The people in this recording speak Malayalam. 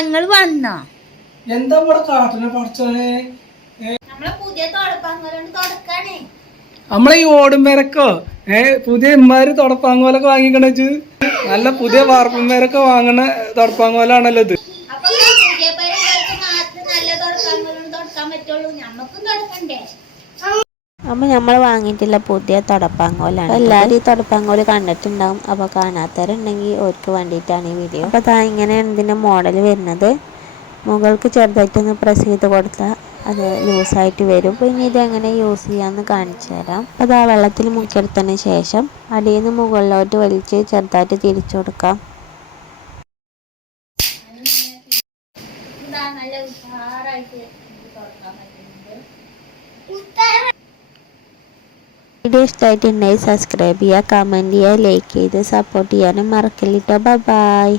ഇങ്ങള് വന്നോ? എന്താ ഇവിടെ കാട്ടിനെ പഠിച്ചോനെ? നമ്മളെ ഈ ഓടുംപേരക്കോ പുതിയ ഇമ്മാര് തുടപ്പാങ്കോലൊക്കെ വാങ്ങിക്കണ വെച്ച് നല്ല പുതിയ വാർപ്പുംപേരൊക്കെ വാങ്ങണ തുടപ്പാങ്കോലാണല്ലോ ഇത്. അപ്പോൾ നമ്മൾ വാങ്ങിയിട്ടുള്ള പുതിയ തുടപ്പാങ്കോലാണ്. എല്ലാവരും ഈ തുടപ്പാങ്കോല് കണ്ടിട്ടുണ്ടാവും. അപ്പോൾ കാണാത്തവരുണ്ടെങ്കിൽ അവർക്ക് വേണ്ടിയിട്ടാണ് ഈ വീഡിയോ. അപ്പോൾ അതാ ഇങ്ങനെയാണ് ഇതിൻ്റെ മോഡൽ വരുന്നത്. മുകൾക്ക് ചെറുതായിട്ടൊന്ന് പ്രസ് ചെയ്ത് കൊടുത്താൽ അത് ലൂസായിട്ട് വരും. അപ്പോൾ ഇനി ഇതെങ്ങനെ യൂസ് ചെയ്യാമെന്ന് കാണിച്ചു തരാം. അപ്പോൾ അത് ആ വെള്ളത്തിൽ മുക്കിയെടുത്തതിന് ശേഷം അടിയിൽ നിന്ന് മുകളിലോട്ട് വലിച്ച് ചെറുതായിട്ട് തിരിച്ചു കൊടുക്കാം. വീഡിയോ ഇഷ്ടമായിട്ടുണ്ടെങ്കിൽ സബ്സ്ക്രൈബ് ചെയ്യുക, കമൻറ്റ് ചെയ്യുക, ലൈക്ക് ചെയ്ത് സപ്പോർട്ട് ചെയ്യാനും മറക്കല്ലിട്ടോ. ബൈ.